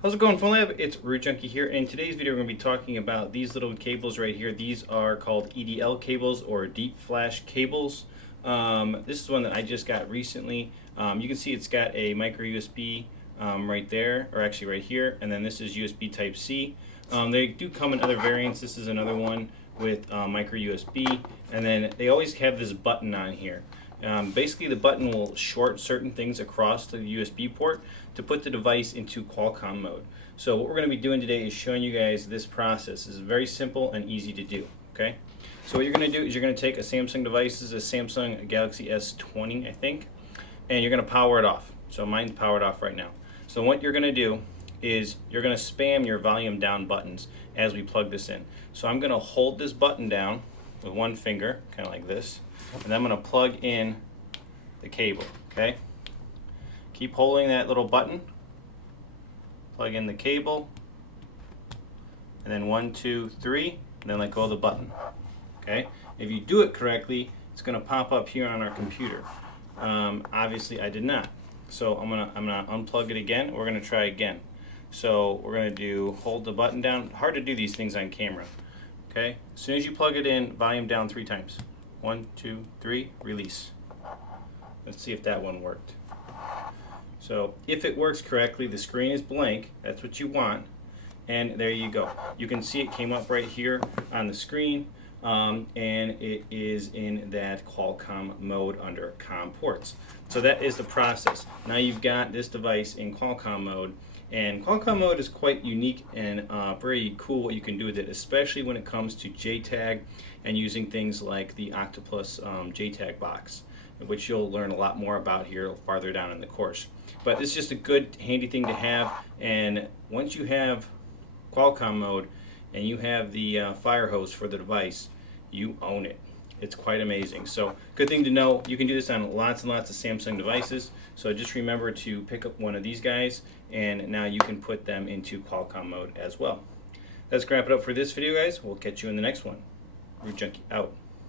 How's it going, PhonLab? It's Root Junkie here. In today's video, we're going to be talking about these little cables right here. These are called EDL cables or deep flash cables. This is one that I just got recently. You can see it's got a micro USB right there, or actually right here, and then this is USB Type C. They do come in other variants. This is another one with micro USB, and then they always have this button on here. Basically, the button will short certain things across the USB port to put the device into Qualcomm mode. So what we're going to be doing today is showing you guys this process. This is very simple and easy to do. Okay. So what you're going to do is you're going to take a Samsung device. This is a Samsung Galaxy S20, I think, and you're going to power it off. So mine's powered off right now. So what you're going to do is you're going to spam your volume down buttons as we plug this in. So I'm going to hold this button down with one finger, kind of like this, and I'm going to plug in the cable. Okay. Keep holding that little button, plug in the cable, and then 1, 2, 3, and then let go of the button. Okay. If you do it correctly, it's going to pop up here on our computer. Obviously, I did not, so I'm gonna unplug it again. We're gonna try again. So we're gonna do hold the button down. Hard to do these things on camera. Okay. As soon as you plug it in, volume down 3 times. 1, 2, 3, release. Let's see if that one worked. So if it works correctly, the screen is blank. That's what you want. And there you go. You can see it came up right here on the screen, and it is in that Qualcomm mode under COM ports. So that is the process. Now you've got this device in Qualcomm mode, and Qualcomm mode is quite unique and very cool what you can do with it, especially when it comes to JTAG and using things like the Octopus JTAG box, which you'll learn a lot more about here farther down in the course. But this is just a good handy thing to have, and once you have Qualcomm mode and you have the fire hose for the device, you own it. It's quite amazing. So good thing to know. You can do this on lots and lots of Samsung devices. So just remember to pick up one of these guys, and now you can put them into Qualcomm mode as well. Let's wrap it up for this video, guys. We'll catch you in the next one. Root Junkie out.